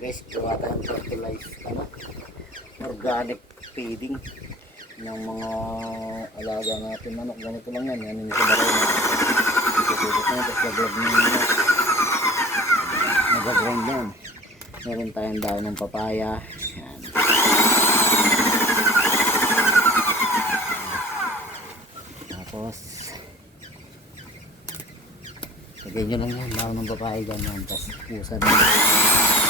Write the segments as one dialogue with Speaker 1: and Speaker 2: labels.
Speaker 1: guys, gawa tayong fertilize, ano, organic feeding ng mga alaga natin manok. Ganito lang yan, yan yung sa baray na. Na, tapos laglag na yun. Nagaground yan. Meron tayong daon ng papaya. Yan. Tapos, lagay nyo lang yan, daon ng papaya ganyan. Tapos, pusa na.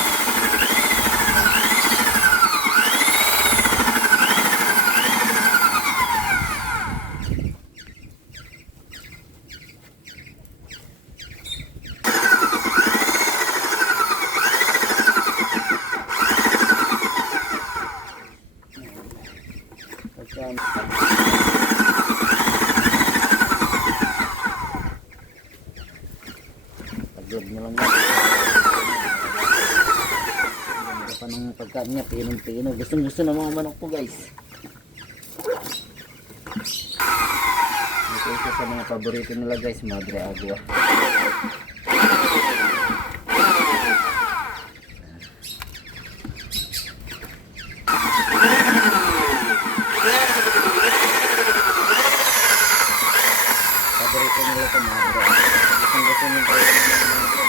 Speaker 1: Pagka, Pag-vlog nyo lang yan. Ganda pa ng pagkain niya, pinong-pino. Gustong gusto ng mga manok po guys. Ito isa sa mga paborito nila guys, Madre Agua. Paborito nila ito, Madre Agua. Gustong gusto nila ito.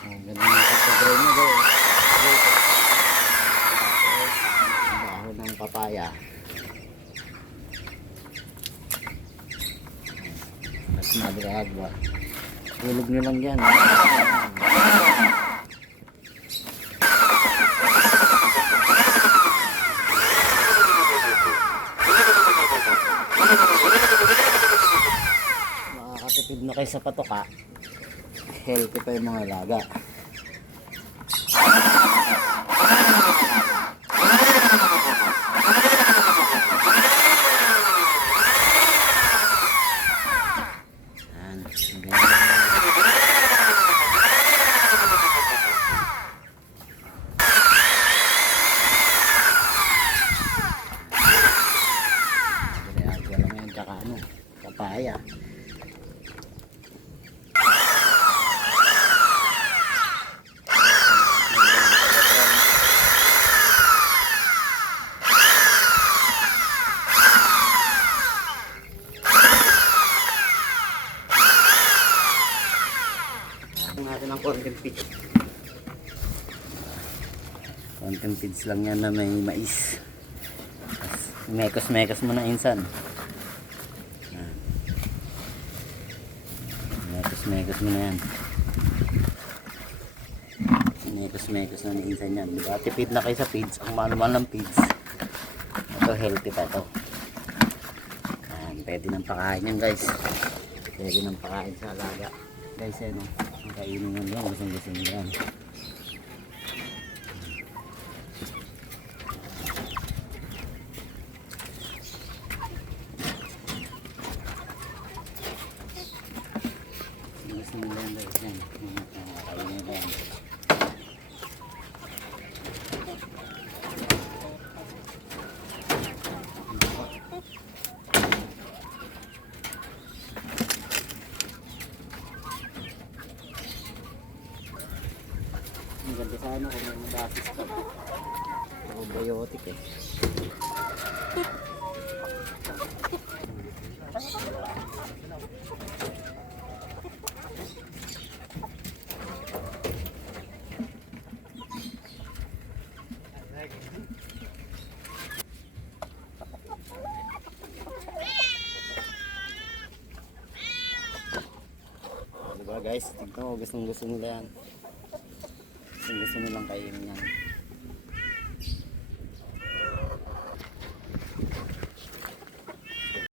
Speaker 1: Ang ganda ng pagkagray niya guys. Tapos, madragwa. Tulog nyo lang yan. Makakatipid na kayo sa patoka healthy pa yung mga alaga. Yan, ang ganda. Ginagawa lang yan, tsaka ano, papaya. Content pitch. Content pitch lang yan na may mais. Mekos-mekos mo na insan. Yan. Mekos-mekos mo na yan. Mekos-mekos na insan yan. Diba? Tipid na kayo sa feeds. Ang mahal-mahal ng feeds. Ito healthy pa to. Yan. Pwede nang pakain yan guys. Pwede nang pakain sa alaga. Guys, ano, ang kainin nyo lang, gustong gusto nyo yan. Gusto nyo lang guys, yan. Mga kainin nyo yan. Ang ganda sana kung may madasis ka. Probiotic eh. Diba guys, tignan mo, gustong gusto nila yan. Gusto nilang kainin yan.